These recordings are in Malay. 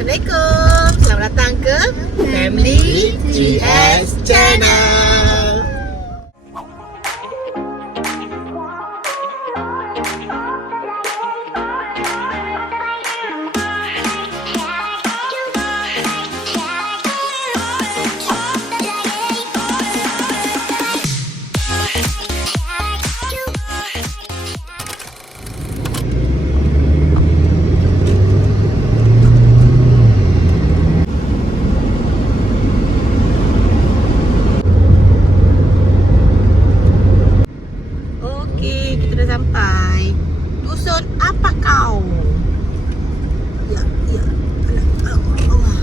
Assalamualaikum. Selamat datang ke Family GS Channel. Sampai dusun apa kau? Ya. Allah.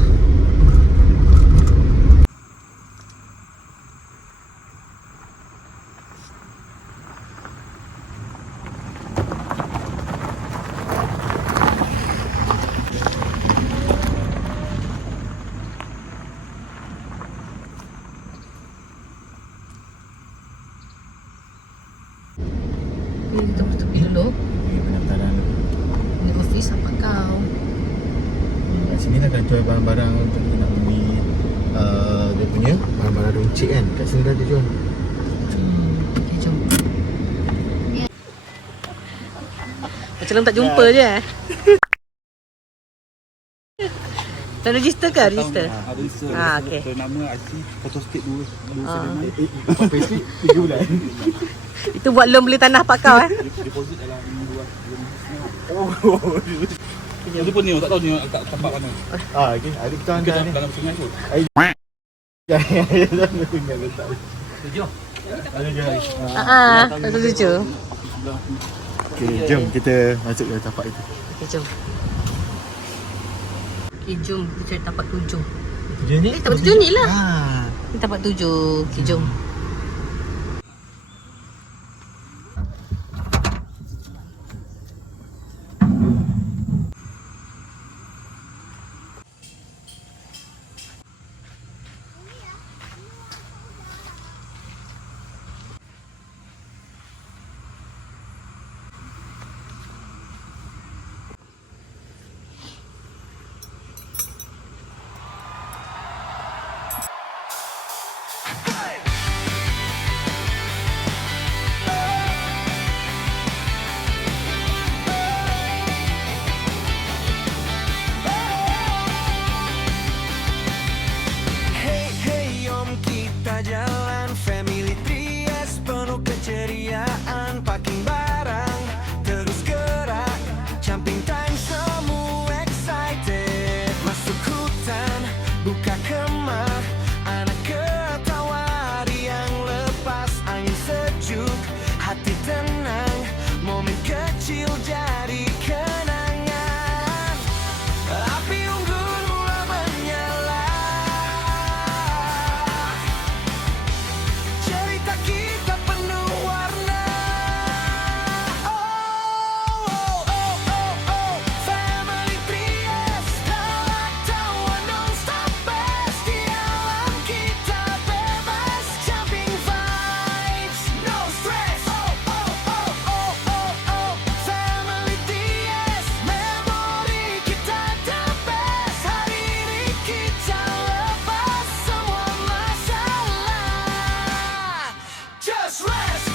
Kita tepi dulu. Pendaftaran. Ni office apa kau? Kat sini dah akan jual barang-barang untuk kita nak beli dia punya barang-barang runcit kan. Kat sini dah dia jual. Okay, jom. Macam tak jumpa je Tak register ke? Register? Ada register. Okey. Nama IC, foto sikit dua sedeman. Facebook 3 bulan. Itu buat loan beli tanah pak kau Deposit dalam 2 bulan. Itu pun ni, tak tahu ni kat tempat mana. Okey. Ada kita anda ni. Dalam sungai tu. Ya. Tinggal letak. Tujuh. Ada je. Tak setuju. Okey, jom kita masuk ke tapak itu. Okay, jom. Okay, jom kita cari tapak 7. Tujuh ni? Tapak 7 ni lah. Ni tapak 7. Okay, jom. Jalan Family Tries penuh keceriaan, packing barang terus gerak, jumping time semua excited. Masuk hutan, buka kemah, anak ketawa, riang lepas angin sejuk, hati tenang, momen kecil jadi kenangan. Api unggun mula menyala, cerita kita penuh warna. Family Tries, dalam tawa non-stop best. Di alam kita bebas, jumping vibes, no stress. Family Tries, memori kita the best. Hari ini kita lepas semua masalah, just rest.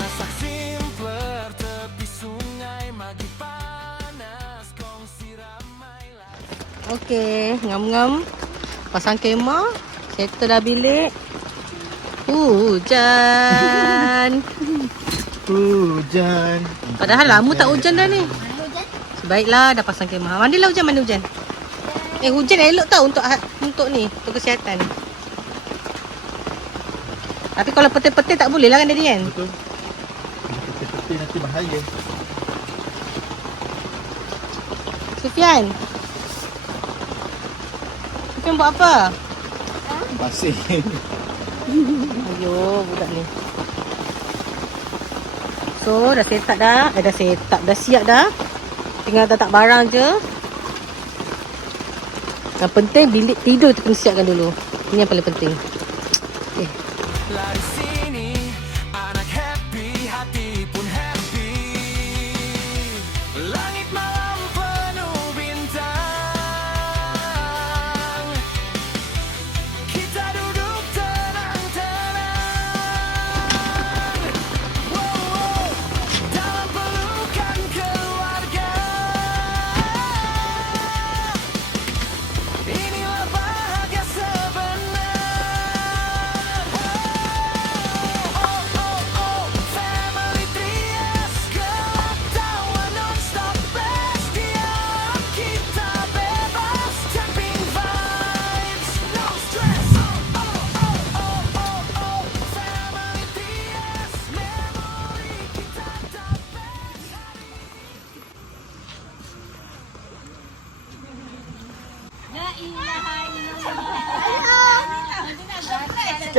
Masak simpler tepi sungai, magi panas kongsi ramai lagi. Okay, ngam-ngam. Pasang kemah. Settle dah bilik. Hujan. Hujan. Padahal lama tak hujan dah ni. Baiklah, dah pasang kemah. Mandilah hujan, mandi hujan. Hujan elok tau untuk ni, untuk kesihatan. Tapi kalau petir-petir tak boleh lah kan Daddy kan? Betul. Peti nanti bahaya. Sufian. Sufian buat apa? Masih. Ayo, budak ni. So, dah set up dah. Dah set up, dah siap dah. Tinggal letak barang je. Yang penting bilik tidur tu kena siapkan dulu. Ini yang paling penting. Okay. Lari sini, anak happy, hati pun happy.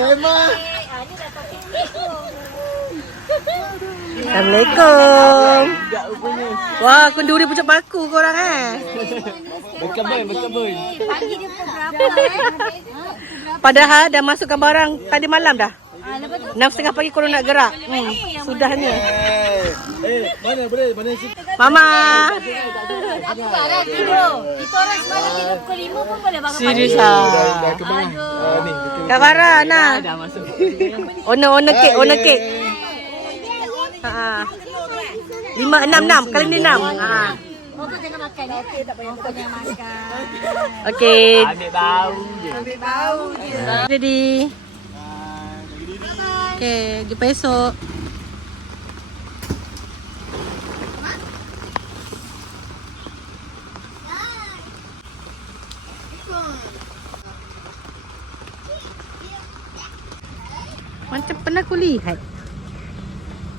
Kemah. Assalamualaikum. Wah, kenduri pucuk paku korang Berkebun. Pagi dia pukul berapa Padahal dah masukkan barang tadi malam dah. 6:30 pagi korang nak gerak. Sudahnya. Mana boleh? Mana sini? Mama. Aku barang tidur. Kita orang semalam tidur pukul 5 pun boleh bangun pagi. Serius Dah ah. ke bawah. Ni. Kak Farah nah. Owner cake. Ha. 566 kali ni 6. Ha. Oh, kau jangan makan. Okey, tak payah. Kau jangan makan. Okey. Ambil bau je. Ready. Okey, jumpa esok. Macam pernah aku lihat.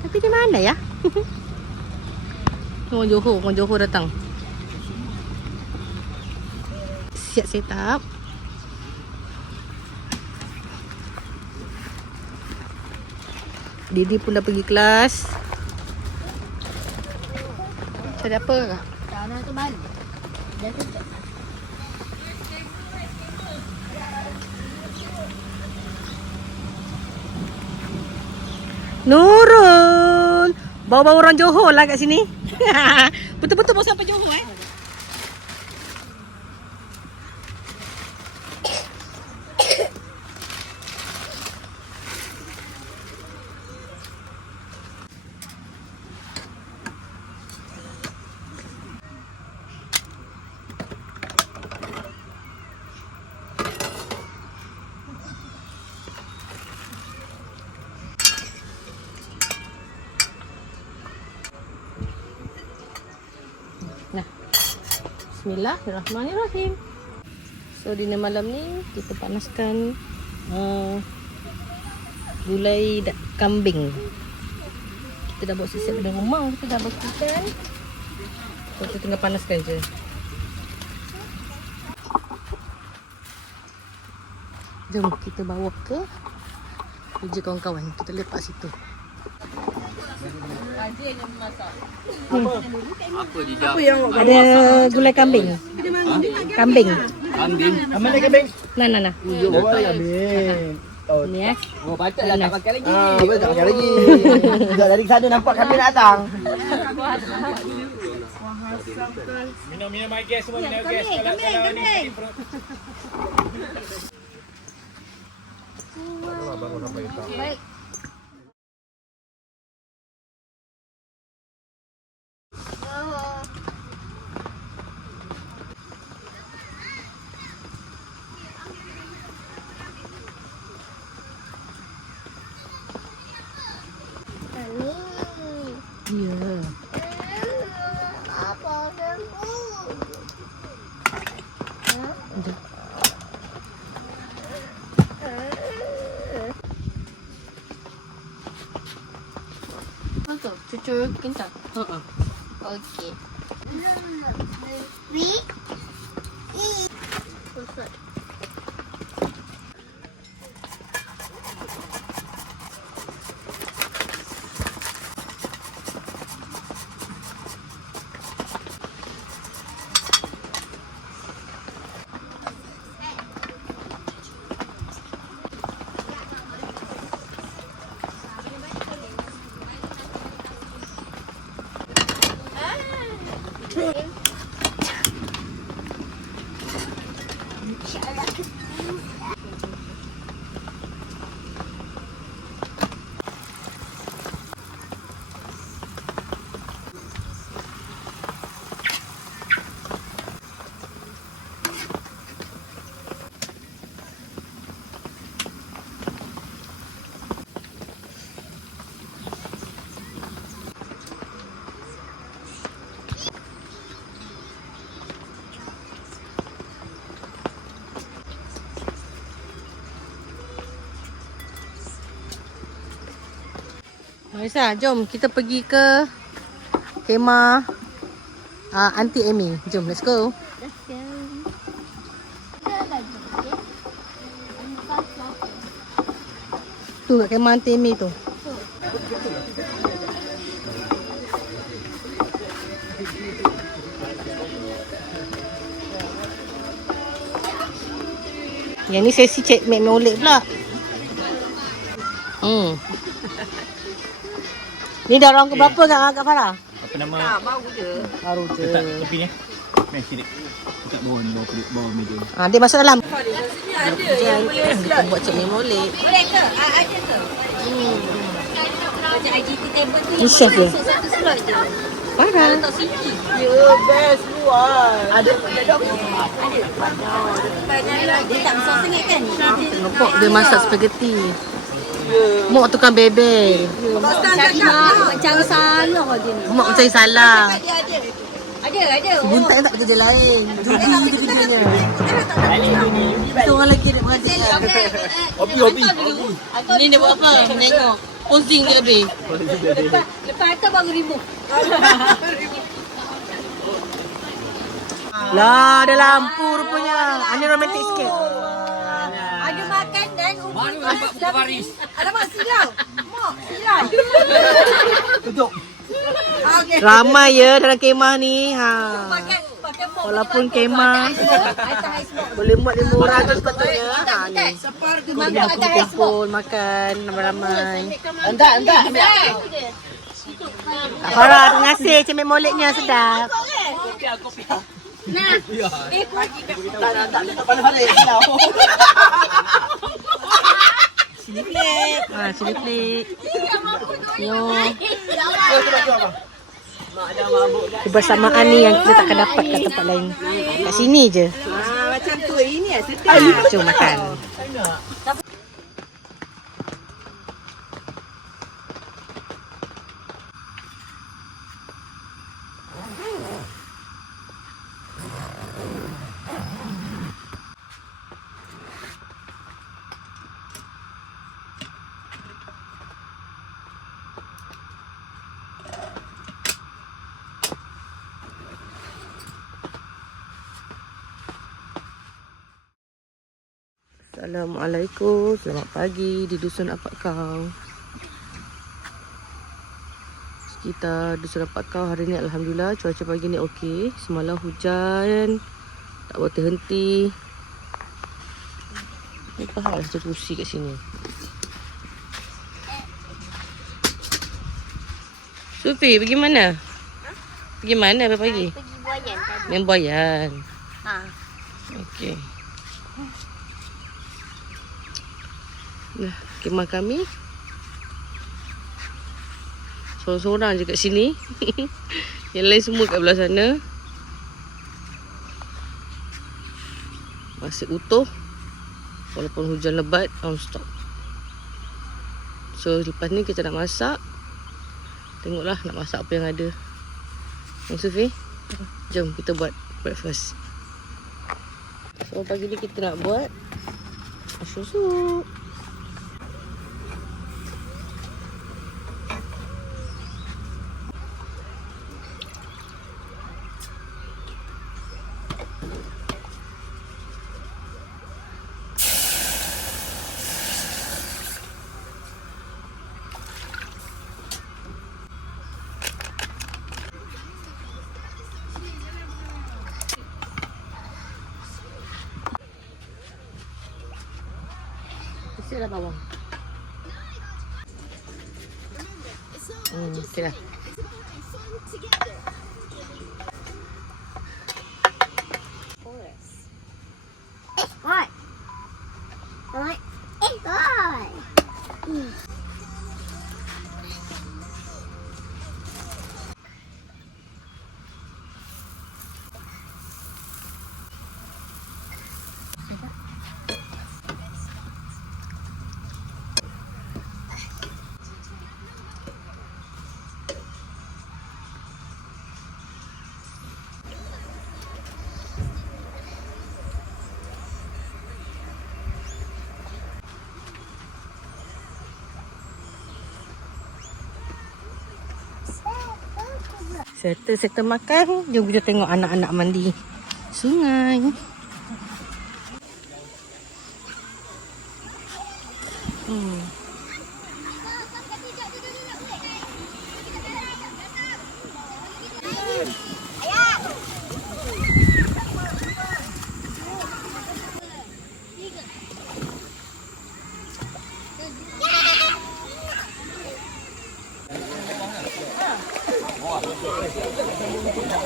Tapi di mana ya? Orang Johor datang. Siap set up. Didi pun dah pergi kelas. Cari apa kak? Tanah tu baru. Dah tutup. Nurul. Bawa-bawa orang Johor lah kat sini. Betul-betul bawa sampai Johor Nah. Bismillahirrahmanirrahim. So dinner malam ni kita panaskan gulai kambing. Kita dah buat siap dari rumah, kita dah bersihkan. So kita tinggal panaskan je. Jom kita bawa ke meja kawan-kawan. Kita lepak situ. Apa Ada gulai kambing. Kambing. Kambing. Mana kambing? Nah. Oh, kambing. Ni ya. Oh, patutlah tak makan lagi. Betul tak makan lagi. Sekejap dari sana nampak kami datang. Minum air gas semua, minum gas. Kalau ni Baik. Ya. Betul. Cucu kentang. Okey. Marisa, jom kita pergi ke kemah Aunty Amy. Jom, let's go. Let's go. Kita lagi. Okey. tu kat kemah Antemi tu. Yang ni sesi cek mek molek pula. Ni dah orang ke berapa Kak Farah? Apa nama? Baru je. Letak tepi ni. Meh sikit. Dekat bawah meja. Dia masuk dalam. Kita buat cek mek molek. Boleh ke? Ada ke? Macam IGT table tu Ni chef dia. satu slot je. Farah. Tak sini. Ada. Dia tak besar sangat kan? Nampak dia masak spaghetti. Mak tukang bebel. Macam salah dia ni. Mak macam salah. Ada. Buntat tak ada kerja lain. Judi tu kerjanya. Kita orang lelaki nak mengajar. Hobi. Ni dia buat apa? Menengok. Posing je habis. Lepas atas baru remove. Lah, ada lampu rupanya. Ini romantik sikit. Ada makan dan baru nampak buka baris. Alamak, silau. Mak, silau. Tutup. Ramai ya dalam kemah ni. Pakai mok. Walaupun kemah boleh muat 5 orang tu sepatutnya. Ni. Kumpul makan ramai-ramai. Entak. Farah, terima kasih cemik moleknya sedap. Nah. Tak pandai-pandai. Cili plate. Yo. Kebersamaan ni yang kita takkan dapat kat tempat lain. Kat sini je. Macam tu ini sedap. Jom makan. Assalamualaikum, selamat pagi di Dusun Apak Kau. Kita Dusun Apak Kau hari ni alhamdulillah cuaca pagi ni okey. Semalam hujan, tak berhenti. Ni pahal satu kursi kat sini. Sufi, pergi mana? Pergi mana pagi? Pergi Boyan tadi. Main Boyan. Okey. Nah, kemah kami seorang-seorang je kat sini. Yang lain semua kat belah sana. Masih utuh walaupun hujan lebat non-stop. So lepas ni kita nak masak. Tengoklah nak masak apa yang ada. Sufi, jom kita buat breakfast. So pagi ni kita nak buat susu. Isi lah bawang. Okey lah. Settle makan. Jom kita tengok anak-anak mandi sungai.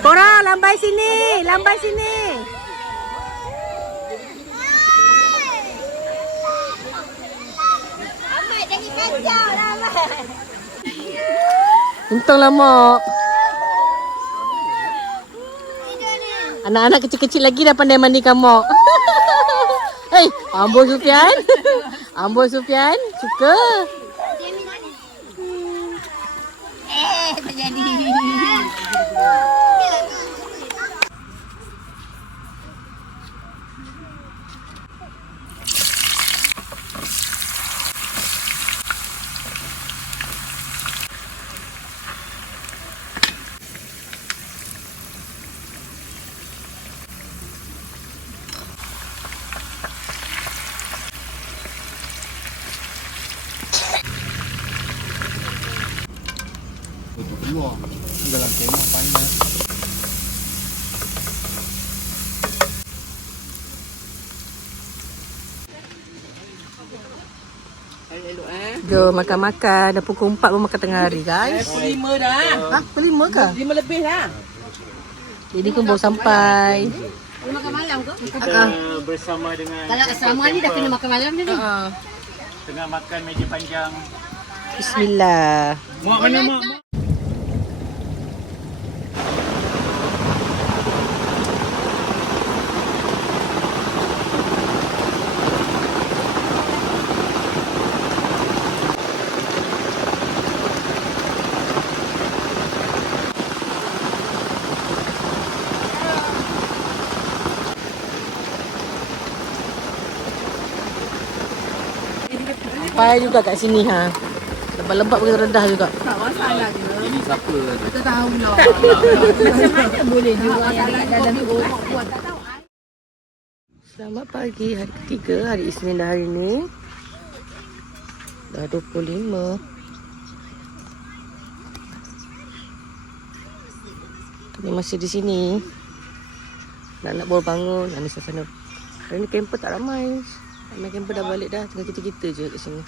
Korang lambai sini, lambai sini. Amat jangan kacau lah Amat. Untunglah Mok. Anak-anak kecil-kecil lagi dah pandai mandikan Mok. Hei, Amboi Sufian. Amboi Sufian, suka. Tak jadi. Untuk keluar dalam kemah panas. Jom makan-makan. Dah pukul 4 baru makan tengah hari guys. Pukul 5 dah. Ha? Pukul 5 ke? 5 lebih dah. Jadi pun baru sampai. Makan malam ke? Kita bersama dengan Kalau asrama ni dah kena makan malam ni. tengah makan meja panjang. Bismillah. Mak mana mak? Sampai juga kat sini ha. Lebat-lebat begitu rendah juga. Ini siapa? Macam mana boleh juga yang dekat dalam tu buat tak tahu. Selamat pagi hari ketiga, hari Isnin dah hari ni. Dah 25. Kami masih di sini. Nak baru bangun. Ini suasana. Hari ni camper tak ramai. Ramai camper dah balik dah. Tinggal kita-kita je kat sini.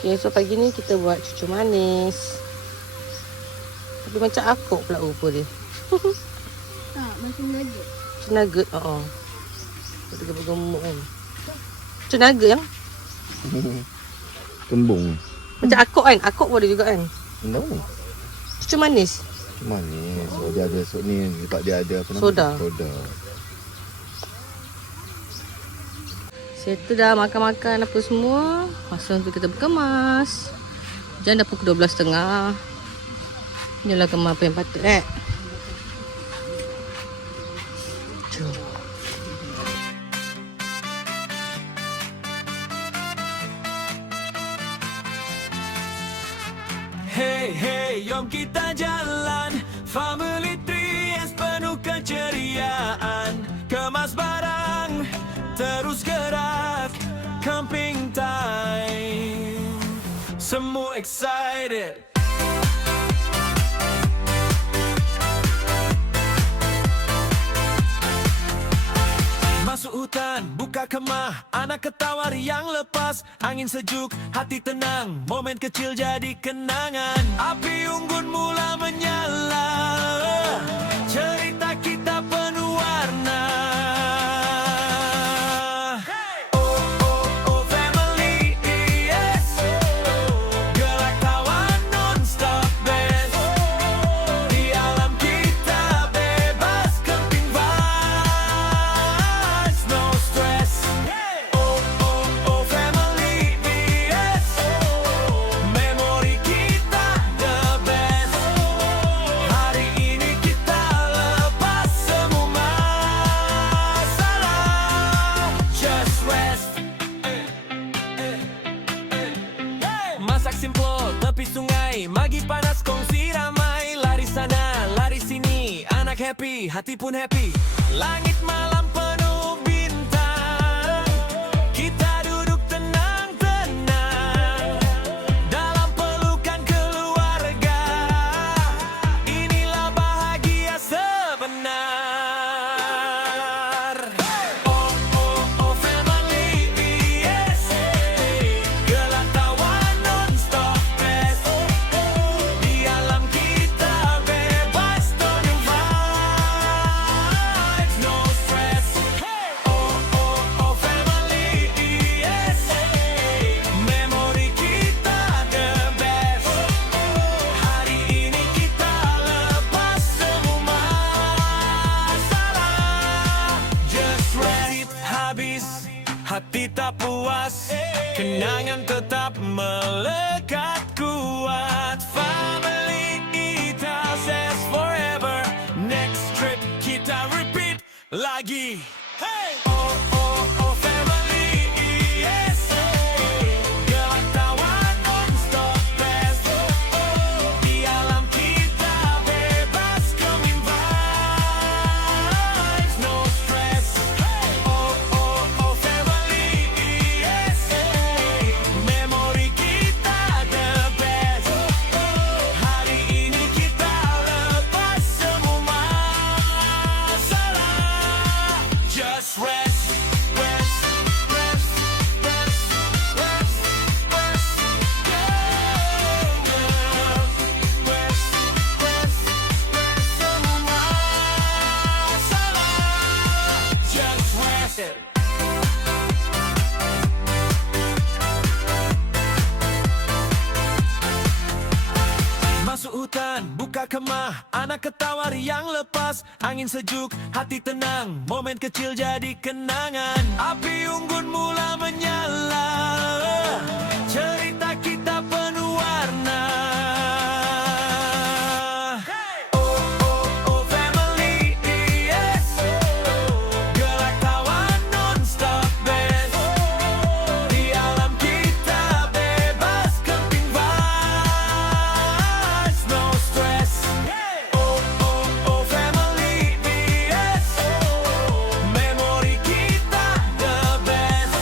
Okay, so pagi ni kita buat cucur manis. Tapi macam akuk pula rupa dia. Tak, macam nugget. Cucur nugget, Kita gemuk-gemuk kan. Cucur nugget yang Kembung. macam akuk kan. Akuk pun ada juga kan. No. Cucur manis. Manis. So dia ada ni sebab dia ada apa nama? Soda. Soda. Settle dah makan-makan apa semua. Masa untuk kita berkemas. Jam dah pukul 12.30. Inilah kemas apa yang patut Jom. Hey, hey, jom kita jalan. Family Trees penuh keceriaan. Kemas barang, terus gerak. Camping time, semua excited. Masuk hutan, buka kemah, anak ketawa riang lepas. Angin sejuk, hati tenang, momen kecil jadi kenangan. Api unggun mula menyala, cerita kita penuh warna. Oh, oh, oh, family, yes. Gelak tawa non-stop best. Di alam kita bebas camping vibes, no stress. Oh, oh, oh, family, yes. Memori kita the best. Hari ini kita lepas semua masalah. Just rest. Masak simple tepi sungai, magi panas kongsi ramai. Lari sana, lari sini, anak happy, hati pun happy. Langit malam penuh bintang, kita duduk hati tak puas, kenangan tetap melekat kuat. Family kita says forever, next trip kita repeat lagi. Hey! Oh, oh, oh, family, yes. Gelak tawa non-stop best. Di alam kita bebas coming vibes, no stress. Oh, oh, oh, family, yes. Memori kita the best. Hari ini kita lepas semua masalah. Just rest, rest, rest, rest, rest, rest. Rest, rest, rest semua masalah. Just rest. Masuk hutan, buka kemah, anak ketawa riang lepas, angin sejuk, hati tenang, momen kecil jadi kenangan. Api unggun mula menyala, cerita kita penuh warna. Oh, oh, oh, family, yes. Gelak tawa non-stop best. Di alam kita bebas camping vibes, no stress. Oh, oh, oh, family, yes. Memori kita the best.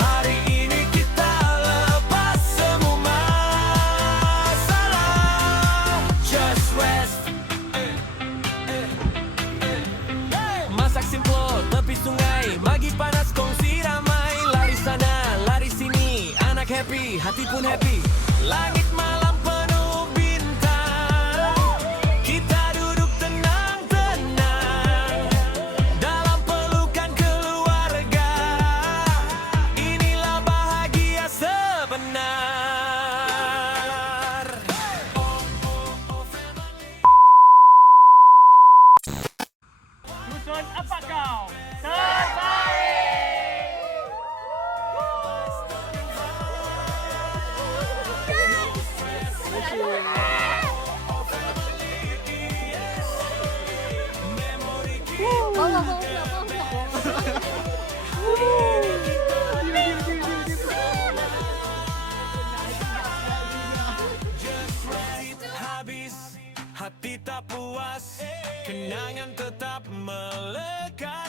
Hari ini kita lepas semua masalah. Just rest. Masak simple tepi sungai, magi panas kongsi ramai. Lari sana, lari sini, anak happy, hati pun happy. Langit malam penuh bintang, kita duduk tenang-tenang dalam pelukan keluarga. Inilah bahagia sebenar. Oh, oh, oh, family. Dusun apa kau? Habis, hati tak puas, kenangan tetap melekat.